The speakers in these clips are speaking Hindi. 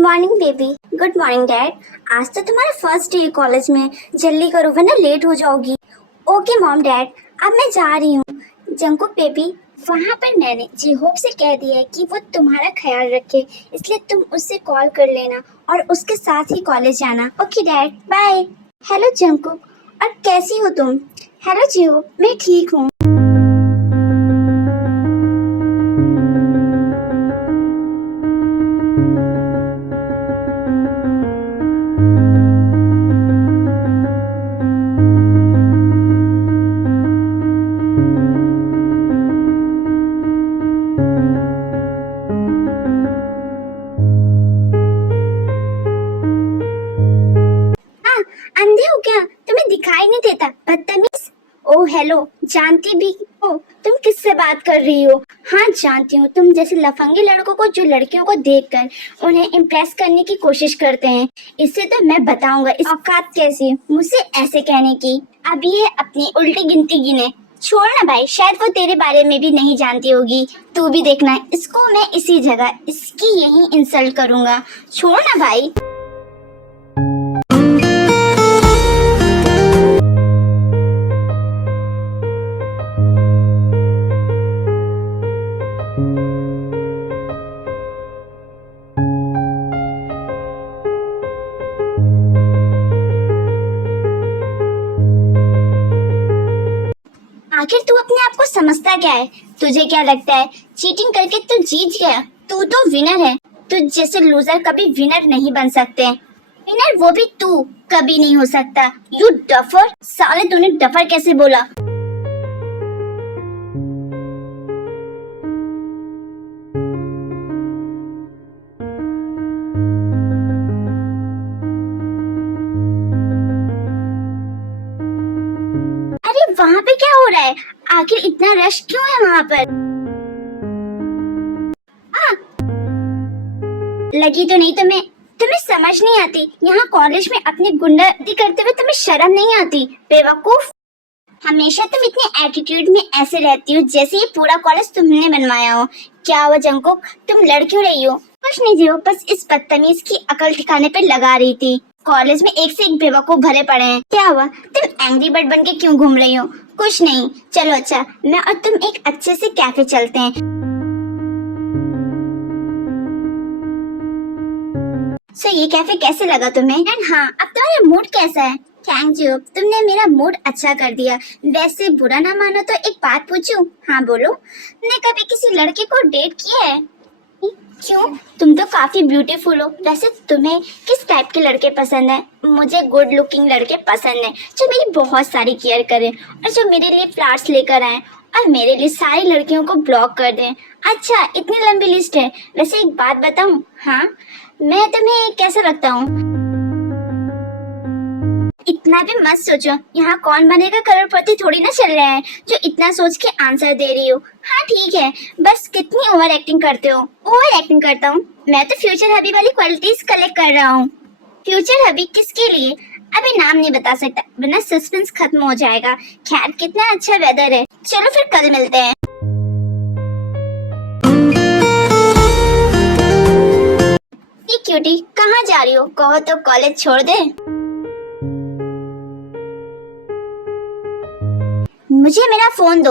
Good morning baby. Good morning dad. आज तो तुम्हारा फर्स्ट डे कॉलेज में, जल्दी करो वरना लेट हो जाओगी। ओके मॉम डैड, अब मैं जा रही हूँ। जंकुक बेबी, वहाँ पर मैंने जीहोप से कह दिया है कि वो तुम्हारा ख्याल रखे, इसलिए तुम उससे कॉल कर लेना और उसके साथ ही कॉलेज जाना। Okay dad, bye. Hello Jungkook, और कैसी हो तुम? हेलो जीहोप, मैं ठीक हूँ। अंधे हो क्या? तुम्हें दिखाई नहीं देता बदतमीज। ओ हेलो, जानती भी हो तुम किससे बात कर रही हो? हाँ जानती हूँ, तुम जैसे लफंगे लड़कों को जो लड़कियों को देखकर उन्हें इम्प्रेस करने की कोशिश करते हैं। इससे तो मैं बताऊंगा इस औकात कैसी है मुझसे ऐसे कहने की। अब ये अपनी उल्टी गिनती गिने। छोड़ ना भाई, शायद वो तेरे बारे में भी नहीं जानती होगी। तू भी देखना, इसको मैं इसी जगह इसकी यही इंसल्ट करूंगा। छोड़ ना भाई। आखिर तू अपने आप को समझता क्या है? तुझे क्या लगता है चीटिंग करके तू जीत गया? तू तो विनर है। तुझ जैसे लूजर कभी विनर नहीं बन सकते। विनर वो भी तू कभी नहीं हो सकता। You duffer. साले तूने डफर कैसे बोला? अरे वहाँ पे क्या हो रहा है? आखिर इतना रश क्यों है वहाँ पर? लगी तो नहीं तुम्हें? तुम्हें समझ नहीं आती? यहाँ कॉलेज में अपनी गुंडागर्दी करते हुए तुम्हें शर्म नहीं आती? बेवकूफ। हमेशा तुम इतने एटीट्यूड में ऐसे रहती हो जैसे ये पूरा कॉलेज तुमने बनवाया हो। क्या हुआ जंकुक, तुम लड़ क्यों रही हो? कुछ नहीं जीरो, बस इस बदतमीज की अकल ठिकाने पे लगा रही थी। कॉलेज में एक से एक बेवकूफ भरे पड़े हैं। क्या हुआ, तुम एंग्री बर्ड बन के क्यों घूम रही हो? कुछ नहीं, चलो अच्छा मैं और तुम एक अच्छे से कैफे चलते हैं। ये कैफे कैसे लगा तुम्हें? एंड हाँ, अब तुम्हारा मूड कैसा है? थैंक यू, तुमने मेरा मूड अच्छा कर दिया। वैसे बुरा ना मानो तो एक बात पूछूं? हाँ बोलो। तुमने कभी किसी लड़के को डेट किया है? क्यों? तुम तो काफी ब्यूटीफुल हो। वैसे तुम्हें किस टाइप के लड़के पसंद है? मुझे गुड लुकिंग लड़के पसंद है जो मेरी बहुत सारी केयर करे और जो मेरे लिए फ्लावर्स लेकर आए और मेरे लिए सारी लड़कियों को ब्लॉक कर दें। अच्छा, इतनी लंबी लिस्ट है। वैसे एक बात बताऊं? हाँ, मैं तुम्हें कैसा लगता हूँ? इतना भी मत सोचो, यहाँ कौन बनेगा करोड़पति थोड़ी ना चल रहा है जो इतना सोच के आंसर दे रही हो। हाँ ठीक है, बस कितनी ओवर एक्टिंग करते हो। ओवर एक्टिंग करता हूँ? मैं तो फ्यूचर हबी वाली क्वालिटीज कलेक्ट कर रहा हूँ। फ्यूचर हबी किसके लिए? अभी नाम नहीं बता सकता वरना सस्पेंस खत्म हो जाएगा। खैर कितना अच्छा वेदर है, चलो फिर कल मिलते हैं। क्यूटी, कहाँ जा रही हो? कहो तो कॉलेज छोड़ दे। मुझे मेरा फोन दो।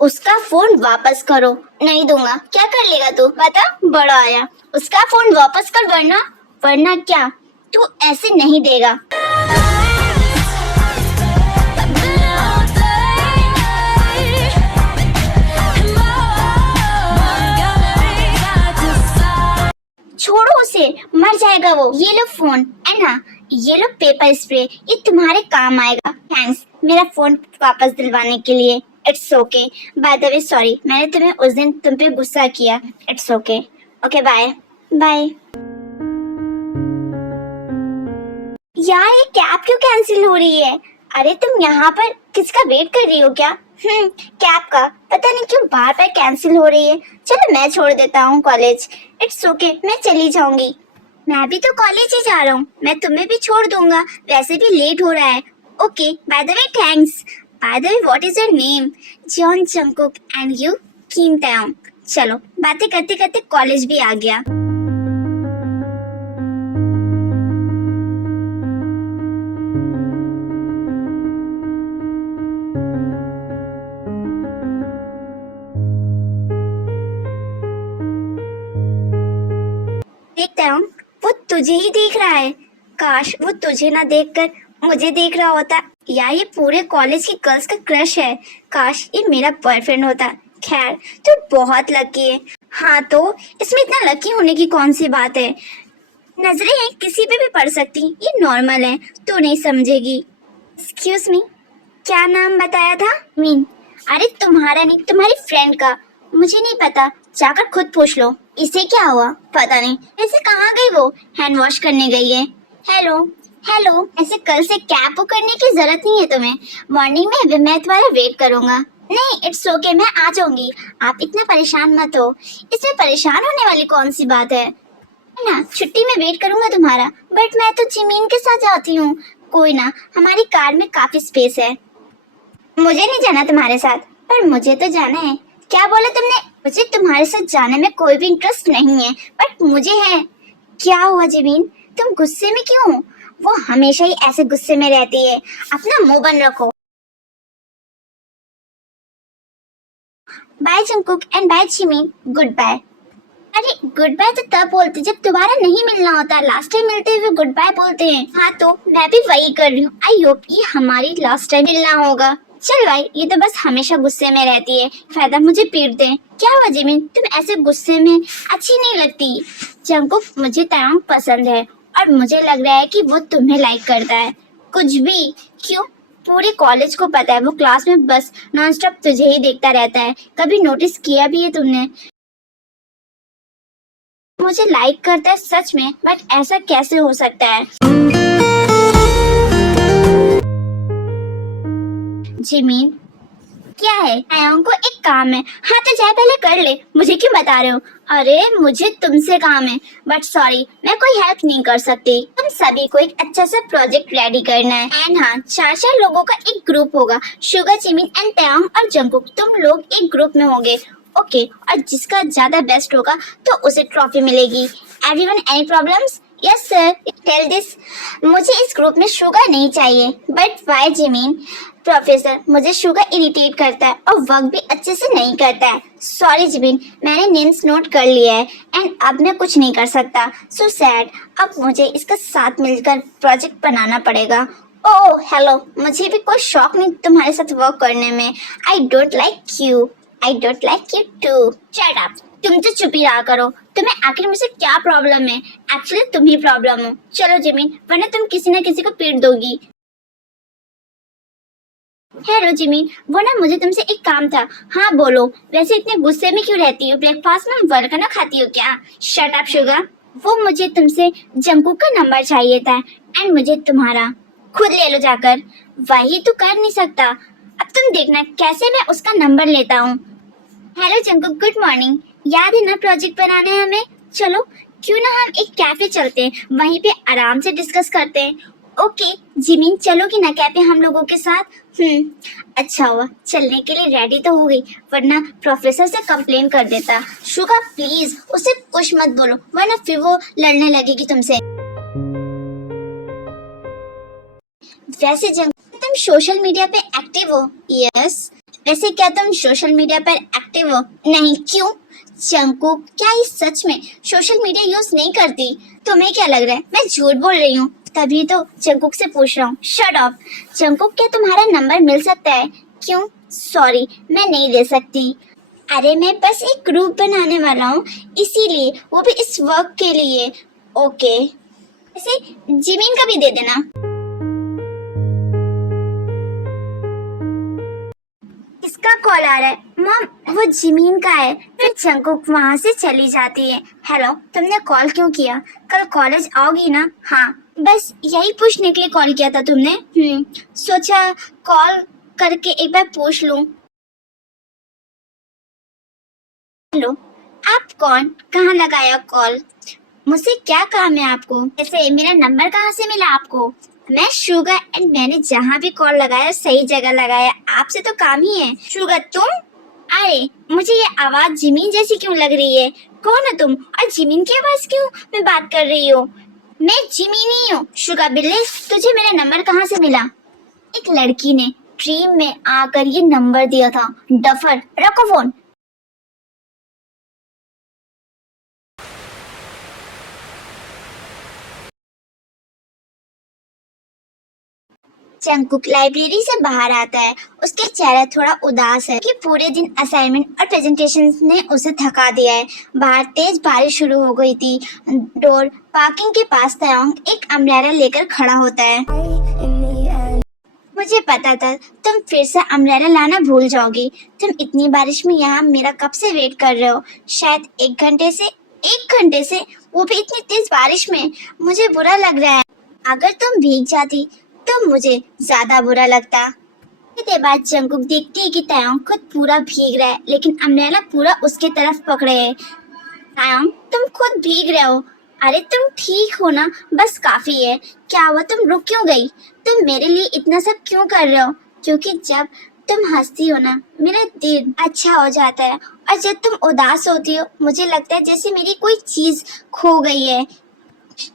उसका फोन वापस करो। नहीं दूंगा। क्या कर लेगा तू? बता, बड़ा आया। उसका फोन वापस कर वरना। वरना क्या? तू ऐसे नहीं देगा। छोड़ो उसे, मर जाएगा वो। ये लो फोन, एंड हाँ ये लो पेपर स्प्रे, ये तुम्हारे काम आएगा। थैंक्स मेरा फोन वापस दिलवाने के लिए। It's okay. By the way sorry, मैंने तुम्हें उस दिन तुम पे गुस्सा किया। It's okay. Okay bye bye. यार ये कैब क्यों कैंसिल हो रही है? अरे तुम यहाँ पर किसका वेट कर रही हो क्या? कैब का पता नहीं क्यों बार बार कैंसिल हो रही है। चलो मैं छोड़ देता हूँ कॉलेज। इट्स ओके, मैं चली जाऊंगी। मैं भी तो कॉलेज ही जा रहा हूँ, मैं तुम्हें भी छोड़ दूंगा, वैसे भी लेट हो रहा है। Okay by the way thanks. By the way what is your name? John Jungkook and you? Kim Taeyong. चलो बातें करते करते कॉलेज भी आ गया। देखता हूँ वो तुझे ही देख रहा है। काश वो तुझे ना देखकर मुझे देख रहा होता, या ये पूरे कॉलेज की गर्ल्स का क्रश है। काश ये मेरा बॉयफ्रेंड होता। खैर तू बहुत लकी है। हाँ तो इसमें इतना लकी होने की कौन सी बात है? नजरें किसी पे भी पड़ सकती, ये नॉर्मल है, तू नहीं समझेगी। एक्सक्यूज मी, क्या नाम बताया था? मीन। अरे तुम्हारा नहीं, तुम्हारी फ्रेंड का। मुझे नहीं पता, जाकर खुद पूछ लो। इसे क्या हुआ? पता नहीं। ऐसे कहाँ गई वो? हैंड वॉश करने गई है। हेलो हेलो, ऐसे कल से कैप करने की जरूरत नहीं है तुम्हें। मॉर्निंग में मैं तुम्हारा वेट करूंगा। नहीं इट्स ओके, मैं आ जाऊंगी। आप इतना परेशान मत हो। इसमें परेशान होने वाली कौन सी बात है ना? छुट्टी में वेट करूंगा तुम्हारा। बट मैं तो जिमीन के साथ जाती हूँ। कोई ना, हमारी कार में काफी स्पेस है। मुझे नहीं जाना तुम्हारे साथ, पर मुझे तो जाना है। क्या बोला तुमने? मुझे तुम्हारे साथ जाने में कोई भी इंटरेस्ट नहीं है, बट मुझे है। क्या हुआ जिमीन, तुम गुस्से में क्यों हो? वो हमेशा ही ऐसे गुस्से में रहती है। अपना मुंह बंद रखो। Bye Jungkook and bye Jimin, goodbye. अरे गुड बाय तो तब बोलते जब दोबारा नहीं मिलना होता। लास्ट टाइम मिलते हुए गुड बाय बोलते हैं। हाँ तो मैं भी वही कर रही हूँ। आई होप ये हमारी लास्ट टाइम मिलना होगा। चल भाई, ये तो बस हमेशा गुस्से में रहती है। फायदा मुझे पीट दे। क्या हुआ जिमिन, तुम ऐसे गुस्से में अच्छी नहीं लगती। जंगकुक, मुझे ताeyong पसंद है और मुझे लग रहा है कि वो तुम्हें लाइक करता है। कुछ भी? क्यों? पूरे कॉलेज को पता है वो क्लास में बस नॉन स्टॉप तुझे ही देखता रहता है। कभी नोटिस किया भी है तुमने? मुझे लाइक करता है सच में, बट ऐसा कैसे हो सकता है? जिमीन, क्या है? ताeyong को एक काम है। हाँ तो जाए पहले कर ले, मुझे क्यों बता रहे हो? अरे मुझे तुमसे काम है, बट सॉरी मैं कोई हेल्प नहीं कर सकती। तुम सभी को एक अच्छा सा प्रोजेक्ट रेडी करना है। एंड हाँ, 4 लोगों का एक ग्रुप होगा। शुगर, जिमिन एंड ताeyong और जंगकुक, तुम लोग एक ग्रुप में होंगे। ओके, और जिसका ज्यादा बेस्ट होगा तो उसे ट्रॉफी मिलेगी। Everyone, any problems? Yes sir. Tell this, मुझे इस ग्रुप में शुगर नहीं चाहिए। But why Jimin? प्रोफेसर, मुझे शुगर इरिटेट करता है और वर्क भी अच्छे से नहीं करता है। सॉरी जिमिन, मैंने नेम्स नोट कर लिया है एंड अब मैं कुछ नहीं कर सकता। सो सैड, अब मुझे इसका साथ मिलकर प्रोजेक्ट बनाना पड़ेगा। ओह हेलो, मुझे भी कोई शौक नहीं तुम्हारे साथ वर्क करने में। I don't like you. I don't like you too. Shut up, तुम तो चुप ही रहा करो। तुम्हें आखिर मुझसे क्या प्रॉब्लम है? एक्चुअली तुम ही प्रॉब्लम हो। चलो जिमिन, वरना तुम किसी न किसी को पीट दोगी। हेलो जिमिन, वो ना मुझे तुमसे एक काम था। हाँ बोलो। वैसे इतने गुस्से में क्यों रहती हो? ब्रेकफास्ट में वर्क ना खाती हो क्या? Shut up sugar. वो मुझे तुमसे जंगकुक का नंबर चाहिए था एंड मुझे तुम्हारा। खुद ले लो जाकर। वही तो कर नहीं सकता। अब तुम देखना कैसे मैं उसका नंबर लेता हूँ। Hello Jungkook, good morning. याद है ना प्रोजेक्ट बनाना है हमें? चलो क्यों ना हम एक कैफे चलते हैं, वहीं पे आराम से डिस्कस करते हैं। ओके जिमिन, चलोगी ना कैफे हम लोगों के साथ? अच्छा हुआ चलने के लिए रेडी तो हो गई, वरना प्रोफेसर से कंप्लेन कर देता। शुगा प्लीज उसे कुछ मत बोलो, वरना फिर वो लड़ने लगेगी तुमसे। वैसे जंगकुक, तुम सोशल मीडिया पे एक्टिव हो? यस। वैसे क्या तुम सोशल मीडिया पर एक्टिव हो? नहीं। क्यों? जंगकुक, क्या ये सच में सोशल मीडिया यूज नहीं करती? तुम्हें क्या लग रहा है मैं झूठ बोल रही हूँ? तभी तो जंगकुक से पूछ रहा हूँ। Shut up. जंगकुक, क्या तुम्हारा नंबर मिल सकता है? क्यों? सॉरी मैं नहीं दे सकती। अरे मैं बस एक ग्रुप बनाने वाला हूँ, इसीलिए, वो भी इस वर्क के लिए। ओके, वैसे जिमिन का भी दे देना। किसका कॉल आ रहा है? मॉम, वो जिमीन का है। फिर जंगकुक वहाँ से चली जाती है। हेलो, तुमने कॉल क्यों किया? कल कॉलेज आओगी ना? हाँ, बस यही पूछने के लिए कॉल किया था तुमने? सोचा कॉल करके एक बार पूछ लूं। हेलो, आप कौन? कहाँ लगाया कॉल? मुझसे क्या काम है आपको? ऐसे मेरा नंबर कहाँ से मिला आपको? मैं शुगर एंड मैंने जहाँ भी कॉल लगाया सही जगह लगाया। आपसे तो काम ही है। शुगर तुम? अरे मुझे ये आवाज जिमीन जैसी क्यों लग रही है? कौन हो तुम और जिमीन की आवाज क्यों मैं बात कर रही हूँ? मैं जिमीन ही हूँ। शुगर बिल्ली, तुझे मेरा नंबर कहाँ से मिला? एक लड़की ने ड्रीम में आकर ये नंबर दिया था। डफर, रखो फोन। जंगकुक लाइब्रेरी से बाहर आता है। उसके चेहरा थोड़ा उदास है कि पूरे दिन असाइनमेंट और प्रेजेंटेशन ने उसे थका दिया है। बाहर तेज बारिश शुरू हो गई थी। डोर पार्किंग के पास तयोंग एक अम्ब्रेला लेकर खड़ा होता है। मुझे पता था तुम फिर से अम्ब्रेला लाना भूल जाओगी। तुम इतनी बारिश में यहाँ मेरा कब से वेट कर रहे हो? शायद 1 घंटे से, वो भी इतनी तेज बारिश में। मुझे बुरा लग रहा है। अगर तुम भीग जाती तो मुझे ज्यादा बुरा लगता। इसके बाद जंगकुक देखती है कि तायोंग खुद पूरा भीग रहा है, लेकिन अम्ब्रेला पूरा उसके तरफ पकड़े है। तायोंग, तुम खुद भीग रहे हो। अरे तुम ठीक हो ना? बस काफी है। क्या हुआ, तुम रुक क्यों गई? तुम मेरे लिए इतना सब क्यों कर रहे हो? क्योंकि जब तुम हंसती हो ना, मेरा दिल अच्छा हो जाता है, और जब तुम उदास होती हो मुझे लगता है जैसे मेरी कोई चीज खो गई है।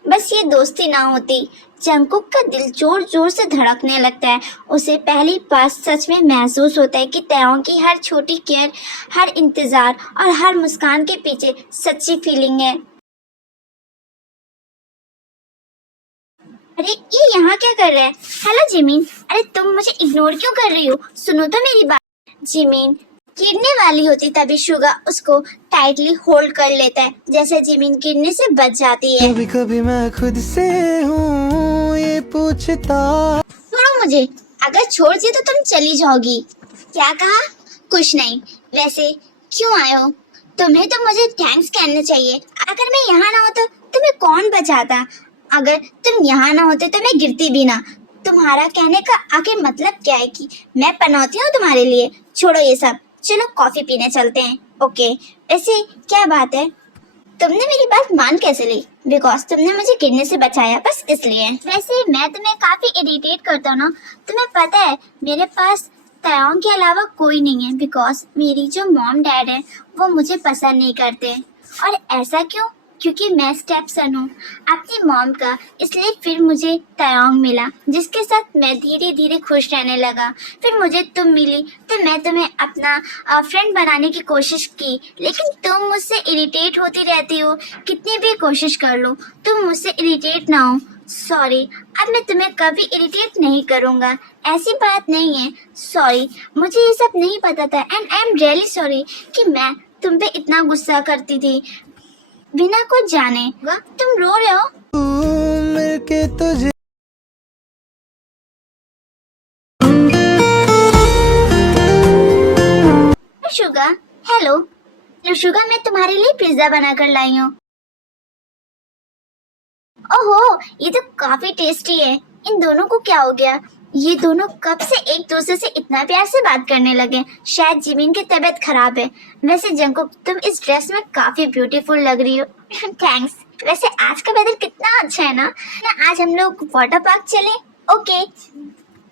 बस ये दोस्ती ना होती। जंगकुक का दिल जोर जोर से धड़कने लगता है। उसे पहली बार सच में महसूस होता है कि तायोंग की हर छोटी केयर, हर इंतजार और हर मुस्कान के पीछे सच्ची फीलिंग है। अरे ये यहाँ क्या कर रहा है? हेलो जिमिन, अरे तुम मुझे इग्नोर क्यों कर रही हो? सुनो तो मेरी बात। जिमिन गिरने वाली होती तभी शुगा उसको टाइटली होल्ड कर लेता है, जैसे जिमिन गिरने से बच जाती है। कभी कभी मैं खुद से हूँ ये पूछता। छोड़ो मुझे। अगर छोड़ दिए तो तुम चली जाओगी। क्या कहा? कुछ नहीं। वैसे क्यों आए हो? तुम्हें तो मुझे थैंक्स कहना चाहिए। अगर मैं यहाँ ना होता तुम्हें कौन बचाता? अगर तुम यहाँ ना होते तो मैं गिरती भी ना। तुम्हारा कहने का आखिर मतलब क्या है कि मैं पनौती हूँ तुम्हारे लिए? छोड़ो ये सब, चलो कॉफी पीने चलते हैं। ओके, वैसे क्या बात है? तुमने मेरी बात मान कैसे ली? बिकॉज तुमने मुझे गिरने से बचाया, बस इसलिए। वैसे मैं तुम्हें काफी इरिटेट करता हूँ ना। तुम्हें पता है मेरे पास तायोंग के अलावा कोई नहीं है, बिकॉज मेरी जो मॉम डैड है वो मुझे पसंद नहीं करते। और ऐसा क्यों? क्योंकि मैं स्टेप सन हूँ अपनी मॉम का, इसलिए फिर मुझे तायोंग मिला जिसके साथ मैं धीरे धीरे खुश रहने लगा। फिर मुझे तुम मिली तो मैं तुम्हें अपना फ्रेंड बनाने की कोशिश की, लेकिन तुम मुझसे इरिटेट होती रहती हो। कितनी भी कोशिश कर लो तुम मुझसे इरिटेट ना हो। सॉरी, अब मैं तुम्हें कभी इरिटेट नहीं करूँगा। ऐसी बात नहीं है। सॉरी, मुझे ये सब नहीं पता था, and I am really sorry कि मैं तुम पे इतना गुस्सा करती थी बिना कुछ जाने। तुम रो रहे हो? मिलके तुझे शुगा, हेलो। शुगा, मैं तुम्हारे लिए पिज्जा बनाकर लाई हूँ। ओहो, ये तो काफी टेस्टी है। इन दोनों को क्या हो गया? ये दोनों कब से एक दूसरे से इतना प्यार से बात करने लगे? शायद जिमिन की तबीयत खराब है। वैसे जंकुक, तुम इस ड्रेस में काफी ब्यूटीफुल लग रही हो। थैंक्स। वैसे आज का वेदर कितना अच्छा है ना? आज हम लोग वाटर पार्क चलें? ओके,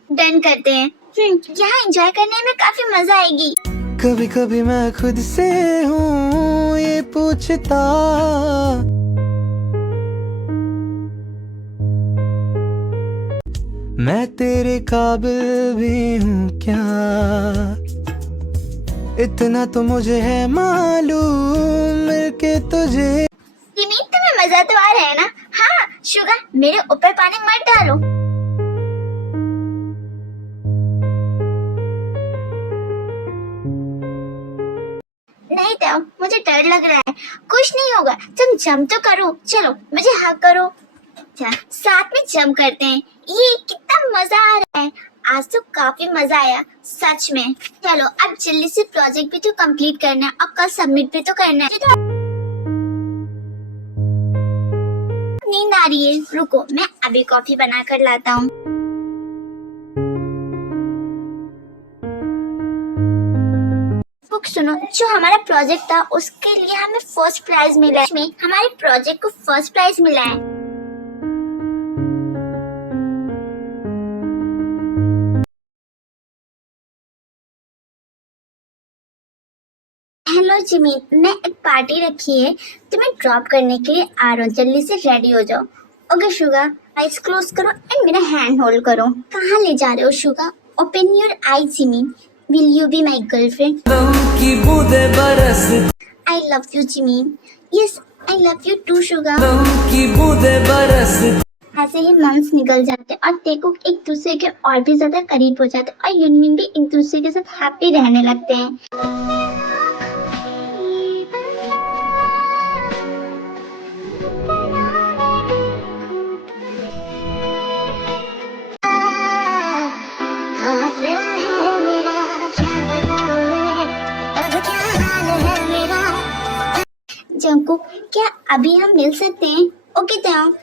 डन करते हैं। यहाँ एंजॉय करने में काफी मजा आएगी। कभी कभी मैं खुद से हूँ ये पूछता। मैं तेरे काबिल भी हूँ क्या? इतना तो मुझे है मालूम मिलके तुझे। जिमिन, तुम्हें मजा तो आ रहा है ना? हाँ शुगा, मेरे ऊपर पानी मत डालो। नहीं तो मुझे डर लग रहा है। कुछ नहीं होगा, तुम जंप तो करो। चलो मुझे हग करो। अच्छा, साथ में जंप करते हैं। ये कितना मजा आ रहा है। आज तो काफी मजा आया सच में। चलो अब जल्दी से प्रोजेक्ट भी तो कंप्लीट करना है और कल सबमिट भी तो करना है। नींद आ रही है, रुको मैं अभी कॉफी बना कर लाता हूँ। सुनो, जो हमारा प्रोजेक्ट था उसके लिए हमें फर्स्ट प्राइज मिला है। हमारे प्रोजेक्ट को फर्स्ट प्राइज मिला है। लो जिमिन, मैं एक पार्टी रखी है, तुम्हें ड्रॉप करने के लिए आ रहा हूँ, जल्दी से रेडी हो जाओ। ओके शुगा, आइज क्लोज करो एंड मेरा हैंड होल्ड करो। कहाँ ले जा रहे हो Suga? Open your eye Jimin, will you be my girlfriend? की बूंदे बरस I love you Jimin. Yes I love you too Suga. की बूंदे बरस ऐसे ही मंथ्स निकल जाते और देखो एक दूसरे के और भी ज्यादा करीब हो जाते और यूनियन भी एक दूसरे के साथ हैप्पी रहने लगते हैं। जंकुक, क्या अभी हम मिल सकते हैं? ओके तांग।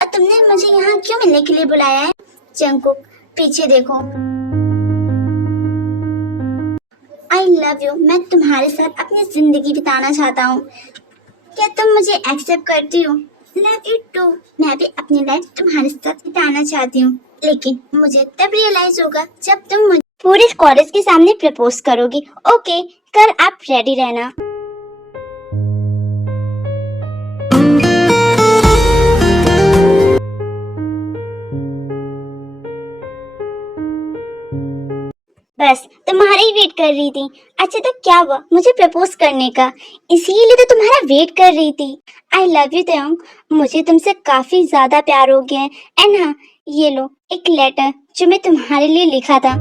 तुमने मुझे यहाँ क्यों मिलने के लिए बुलाया है? जंकुक, पीछे देखो। आई लव यू, मैं तुम्हारे साथ अपनी जिंदगी बिताना चाहता हूँ। क्या तुम मुझे एक्सेप्ट करती हो? लव यू टू, मैं भी अपनी लाइफ तुम्हारे साथ बिताना चाहती हूँ, लेकिन मुझे तब रियलाइज होगा जब तुम मुझे पूरे कॉलेज के सामने प्रपोज करोगी। ओके, कल आप रेडी रहना। बस तुम्हारा ही वेट कर रही थी। अच्छा तो क्या हुआ मुझे प्रपोज करने का? इसीलिए तो तुम्हारा वेट कर रही थी। आई लव यू तांग, मुझे तुमसे काफी ज्यादा प्यार हो गया है। एंड हाँ, ये लो एक लेटर जो मैं तुम्हारे लिए लिखा था,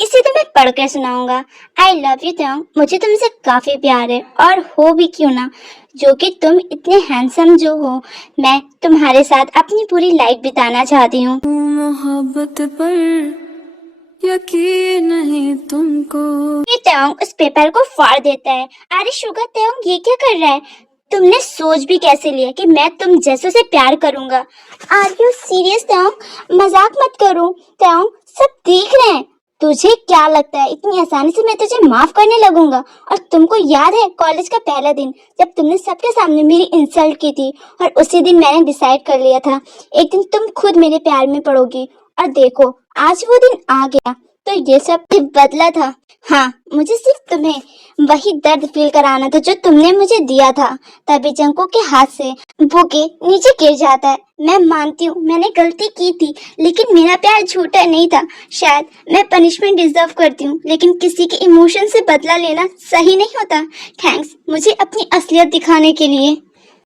इसे तो मैं पढ़ कर सुनाऊंगा। आई लव यू तांग, मुझे तुमसे काफी प्यार है और हो भी क्यों ना, जो कि तुम इतने हैंडसम जो हो, मैं तुम्हारे साथ अपनी पूरी लाइफ बिताना चाहती हूँ। मोहब्बत पर यकीन नहीं तुमको। ये तांग उस पेपर को फाड़ देता है। अरे शुगर तांग, ये क्या कर रहा है? तुमने सोच भी कैसे लिया कि मैं तुम जैसों से प्यार करूंगा? आर यू सीरियस तांग? मजाक मत करो तांग, सब देख रहे हैं। तुझे क्या लगता है इतनी आसानी से मैं तुझे माफ करने लगूंगा? और तुमको याद है कॉलेज का पहला दिन जब तुमने सबके सामने मेरी इंसल्ट की थी, और उसी दिन मैंने डिसाइड कर लिया था एक दिन तुम खुद मेरे प्यार में पड़ोगी। और देखो आज वो दिन आ गया, तो ये सब बदला था। हाँ, मुझे सिर्फ तुम्हें वही दर्द फील कराना था जो तुमने मुझे दिया था। तभी जंको के हाथ से बुके नीचे गिर जाता है। मैं मानती हूँ मैंने गलती की थी, लेकिन मेरा प्यार झूठा नहीं था। शायद मैं पनिशमेंट डिजर्व करती हूँ, लेकिन किसी के इमोशन से बदला लेना सही नहीं होता। थैंक्स मुझे अपनी असलियत दिखाने के लिए।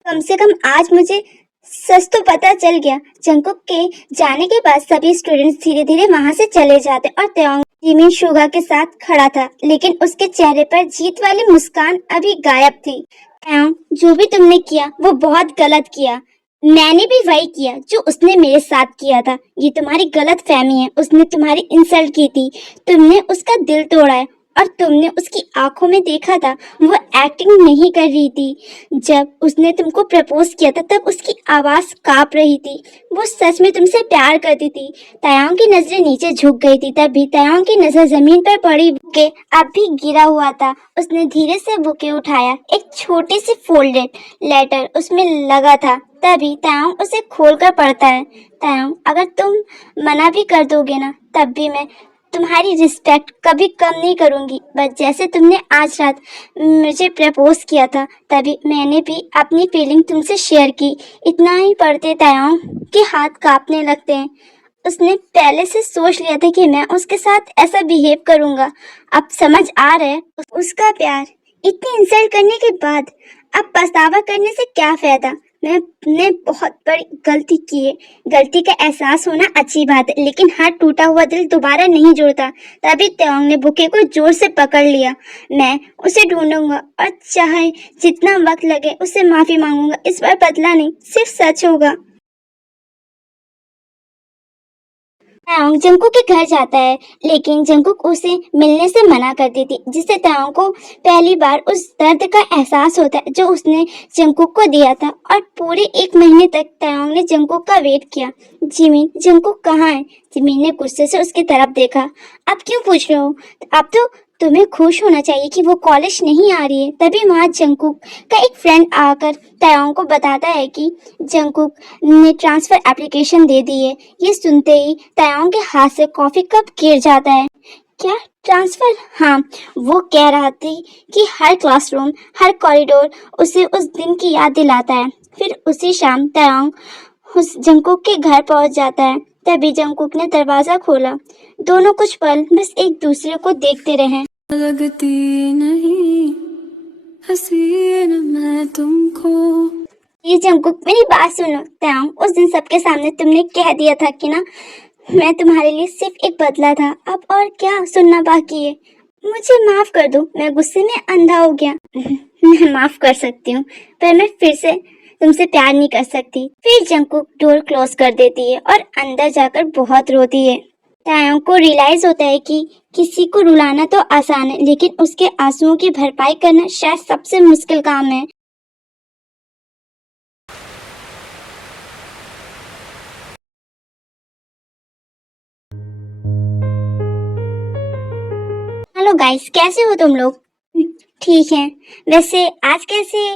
कम से कम आज मुझे सच तो पता चल गया। जंकुक के जाने के बाद सभी स्टूडेंट्स धीरे धीरे वहां से चले जाते और तांग जिमिन शुगा के साथ खड़ा था, लेकिन उसके चेहरे पर जीत वाली मुस्कान अभी गायब थी। तांग, जो भी तुमने किया वो बहुत गलत किया। मैंने भी वही किया जो उसने मेरे साथ किया था। ये तुम्हारी गलत फहमी है। उसने तुम्हारी इंसल्ट की थी, तुमने उसका दिल तोड़ा है, और तुमने उसकी आंखों में देखा था वो एक्टिंग नहीं कर रही थी। जब उसने तुमको प्रपोज किया था तब उसकी आवाज कांप रही थी। वो सच में तुमसे प्यार करती थी। तायांग की नजरें नीचे झुक गई थी। तभी तायांग की नजर जमीन पर पड़ी बुके अब भी गिरा हुआ था। उसने धीरे से बुके उठाया। एक छोटी सी फोल्डेड लेटर उसमें लगा था। तभी तायांग उसे खोलकर पढ़ता है। तायांग, अगर तुम मना भी कर दोगे ना, तब भी मैं तुम्हारी रिस्पेक्ट कभी कम नहीं करूंगी। बस जैसे तुमने आज रात मुझे प्रपोज किया था, तभी मैंने भी अपनी फीलिंग तुमसे शेयर की। इतना ही पढ़ते तायांग के हाथ कांपने लगते हैं। उसने पहले से सोच लिया था कि मैं उसके साथ ऐसा बिहेव करूंगा। अब समझ आ रहा है उसका प्यार। इतनी इंसल्ट करने के बाद अब पछतावा करने से क्या फायदा? मैंने बहुत बड़ी गलती की है। गलती का एहसास होना अच्छी बात है, लेकिन हाथ टूटा हुआ दिल दोबारा नहीं जुड़ता। तभी त्योंग ने बुके को जोर से पकड़ लिया। मैं उसे ढूंढूंगा और चाहे जितना वक्त लगे उससे माफी मांगूंगा। इस बार बदला नहीं, सिर्फ सच होगा। तायोंग जंकुक के घर जाता है, लेकिन जंकुक उसे मिलने से मना कर देती, जिससे तायोंग को पहली बार उस दर्द का एहसास होता है जो उसने जंकुक को दिया था। और पूरे 1 महीने तक तायोंग ने जंकुक का वेट किया। जिमिन, जंकुक कहाँ है? जिमिन ने गुस्से से उसकी तरफ देखा। अब क्यों पूछ रहे हो? अब तो तुम्हें खुश होना चाहिए कि वो कॉलेज नहीं आ रही है। तभी वहाँ जंकुक का एक फ्रेंड आकर तायोंग को बताता है कि जंकुक ने ट्रांसफर एप्लीकेशन दे दी है। ये सुनते ही तायोंग के हाथ से कॉफी कप गिर जाता है। क्या ट्रांसफर? हाँ, वो कह रहा थी कि हर क्लासरूम, हर कॉरिडोर उसे उस दिन की याद दिलाता है। फिर उसी शाम तायोंग उस जंकुक के घर पहुंच जाता है। तभी जंकुक ने दरवाजा खोला। दोनों कुछ पल बस एक दूसरे को देखते रहे। लगती नहीं हसीन मैं तुमको। ये जंकुक, मेरी बात सुनो। तायोंग, उस दिन सबके सामने तुमने कह दिया था कि ना मैं तुम्हारे लिए सिर्फ एक बदला था। अब और क्या सुनना बाकी है? मुझे माफ कर दो, मैं गुस्से में अंधा हो गया। मैं माफ कर सकती हूँ, पर मैं फिर से तुमसे प्यार नहीं कर सकती। फिर जंकुक डोर क्लोज कर देती है और अंदर जाकर बहुत रोती है। तायोंग को रियलाइज होता है कि किसी को रुलाना तो आसान है, लेकिन उसके आंसुओं की भरपाई करना शायद सबसे मुश्किल काम है। हेलो गाइस, कैसे हो तुम लोग? ठीक है। वैसे आज कैसे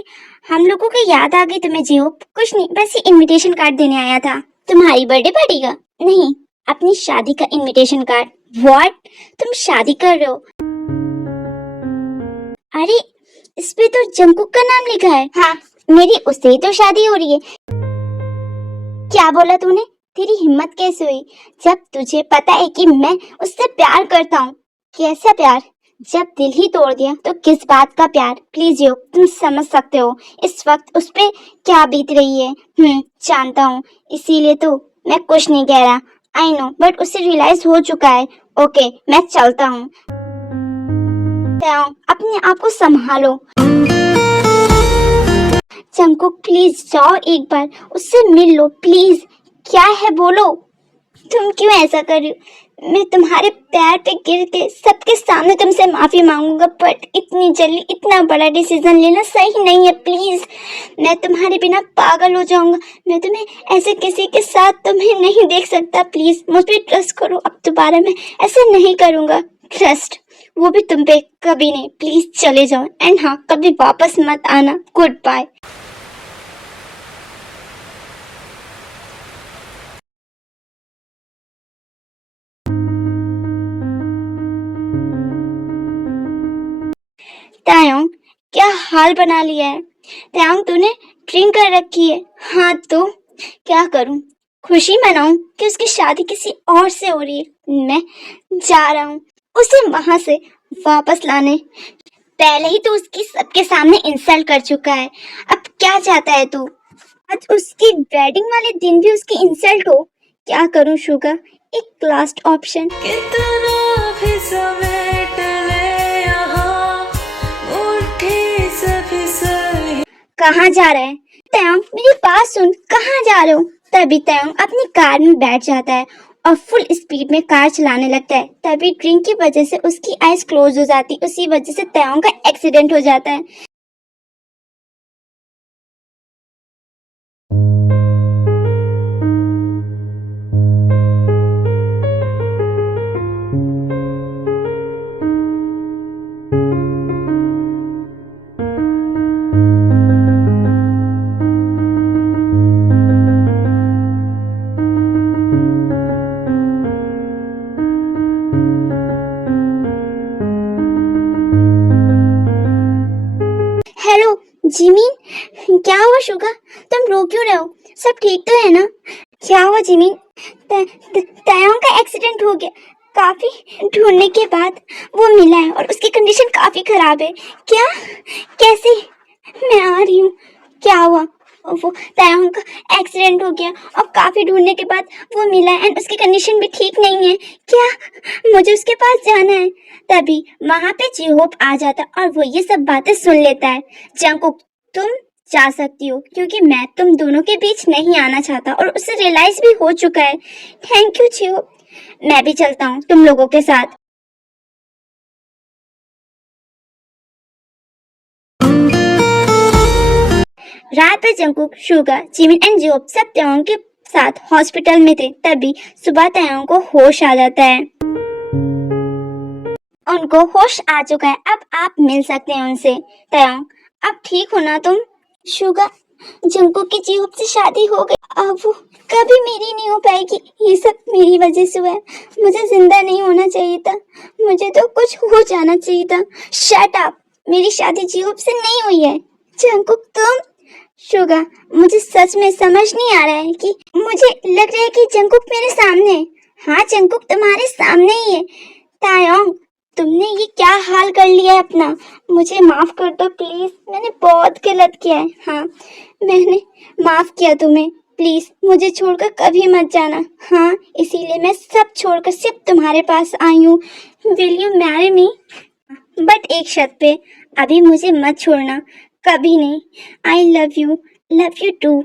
हम लोगों को याद आ गई तुम्हें जियो? कुछ नहीं, बस ये इनविटेशन कार्ड देने आया था। तुम्हारी बर्थडे पार्टी का? नहीं, अपनी शादी का इनविटेशन कार्ड। व्हाट? तुम शादी कर रहे हो? अरे, इस पे तो जंकुक का नाम लिखा है। हाँ, मेरी उससे ही तो शादी हो रही है। क्या बोला तूने? तेरी हिम्मत कैसे हुई? जब तुझे पता है कि मैं उससे प्यार करता हूँ। कैसा प्यार? जब दिल ही तोड़ दिया तो किस बात का प्यार? प्लीज यो, तुम समझ सकते हो इस वक्त उस पे क्या बीत रही है। जानता हूँ, इसीलिए तो मैं कुछ नहीं कह रहा। आई नो, बट उसे रियलाइज हो चुका है। ओके, मैं चलता हूँ। अपने आप को संभालो। जंकुक, प्लीज जाओ, एक बार उससे मिल लो प्लीज। क्या है, बोलो। तुम क्यों ऐसा कर रही हो? मैं तुम्हारे पैर पे गिर के सबके सामने तुमसे माफी मांगूंगा, बट इतनी जल्दी इतना बड़ा डिसीजन लेना सही नहीं है। प्लीज, मैं तुम्हारे बिना पागल हो जाऊंगा। मैं तुम्हें ऐसे किसी के साथ तुम्हें नहीं देख सकता। प्लीज मुझ पे ट्रस्ट करो। अब दोबारा मैं ऐसे नहीं करूंगा। ट्रस्ट, वो भी तुम पे कभी नहीं। प्लीज चले जाओ, एंड हाँ, कभी वापस मत आना। Good bye. तायोंग, क्या हाल बना लिया है? तायोंग, तूने ड्रिंक कर रखी है। हाँ तो क्या करूं? खुशी मनाऊं कि उसकी शादी किसी और से हो रही है? मैं जा रहा हूँ उसे वहां से वापस लाने। पहले ही तो उसकी सबके सामने इंसल्ट कर चुका है, अब क्या चाहता है तू? आज उसकी वेडिंग वाले दिन भी उसकी इंसल्ट हो? क्या करूं शुगर? एक लास्ट ऑप्शन। कितना भी समेट ले यहाँ मुट्ठी से फिसल। कहाँ जा रहा है? तायोंग, मेरी बात सुन, कहाँ जा रहे हो? तभी तायोंग अपनी कार में बैठ जाता है और फुल स्पीड में कार चलाने लगता है। तभी ड्रिंक की वजह से उसकी आईज क्लोज हो जाती, उसी वजह से तायोंग का एक्सीडेंट हो जाता है। हेलो जिमीन, क्या हुआ शुगा? तुम रो क्यों रहे हो? सब ठीक तो है ना? क्या हुआ जिमीन? तायोंग का एक्सीडेंट हो गया। काफी ढूंढने के बाद वो मिला है और उसकी कंडीशन काफी खराब है। क्या? कैसे? मैं आ रही हूँ। क्या हुआ? वो तायोंग का एक्सीडेंट हो गया और काफी ढूंढने के बाद वो मिला एंड उसकी कंडीशन भी ठीक नहीं है। क्या मुझे उसके पास जाना है? तभी वहां पे जीहोप आ जाता और वो ये सब बातें सुन लेता है। जंगकुक तुम जा सकती हो क्योंकि मैं तुम दोनों के बीच नहीं आना चाहता और उसे रियलाइज भी हो चुका है। थैंक यू जीहोप, मैं भी चलता हूँ तुम लोगों के साथ। रात में जंगकुक, शुगा, जिमिन एंड जियोप सब तायोंग के साथ हॉस्पिटल में थे। तभी सुबह तायोंग को होश आ जाता है। उनको होश आ चुका है, अब आप मिल सकते हैं उनसे। तायोंग अब ठीक हो ना तुम? शुगा, जंगकुक की जियोप से शादी हो गई, अब वो कभी मेरी नहीं हो पाएगी। ये सब मेरी वजह से हुआ है। मुझे जिंदा नहीं होना चाहिए था, मुझे तो कुछ हो जाना चाहिए था। शट अप, मेरी शादी जियोप से नहीं हुई है। जंगकुक तुम? शुगा, मुझे सच में समझ नहीं आ रहा है कि मुझे लग रहा है कि जंगकुक मेरे सामने है। हाँ जंगकुक तुम्हारे सामने ही है। तायोंग तुमने ये क्या हाल कर लिया है अपना? मुझे माफ कर दो प्लीज, मैंने बहुत गलत किया है। हाँ मैंने माफ किया तुम्हें, प्लीज मुझे छोड़कर कभी मत जाना। हाँ इसीलिए मैं सब छोड़कर सिर्फ तुम्हारे पास आई हूँ। Will you marry me? But एक शर्त पे, अभी मुझे मत छोड़ना, कभी नहीं। I love you too.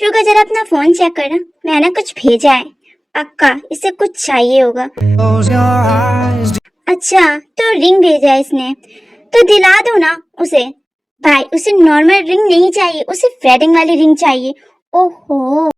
Suga जरा अपना फोन चेक करना, मैंने कुछ भेजा है। पक्का इसे कुछ चाहिए होगा। अच्छा तो रिंग भेजा है इसने, तो दिला दो ना उसे। भाई उसे नॉर्मल रिंग नहीं चाहिए, उसे वेडिंग वाली रिंग चाहिए। ओहो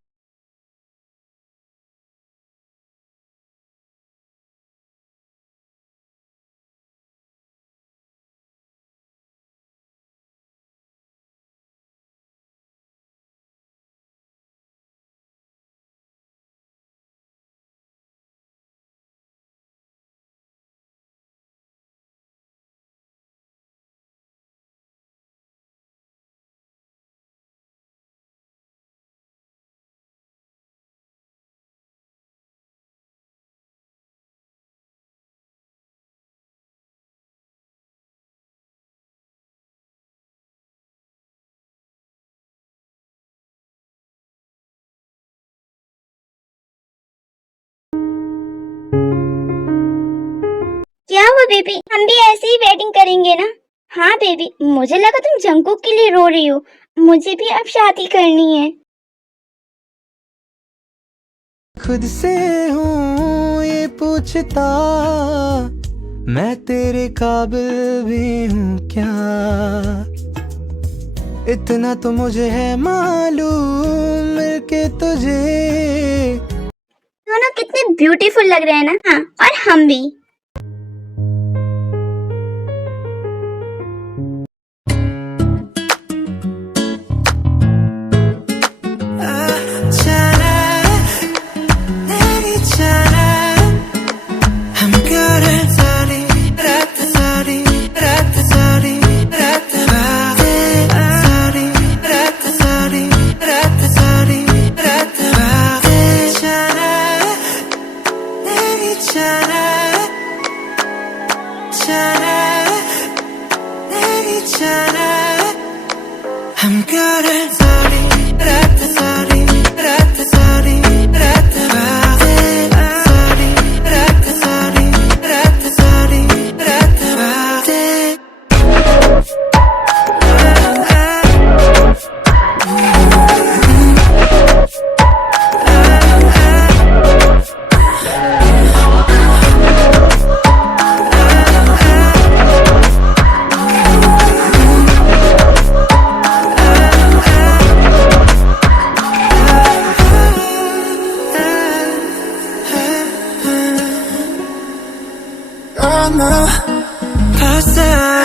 क्या हुआ बेबी, हम भी ऐसे ही वेडिंग करेंगे ना? हाँ बेबी, मुझे लगा तुम जंगकुक के लिए रो रही हो, मुझे भी अब शादी करनी है। खुद से हूँ ये पूछता, मैं तेरे काबिल भी हूँ क्या? इतना तो मुझे है मालूम मिलके तुझे। दोनों कितने ब्यूटीफुल लग रहे हैं ना। हाँ और हम भी। Pasar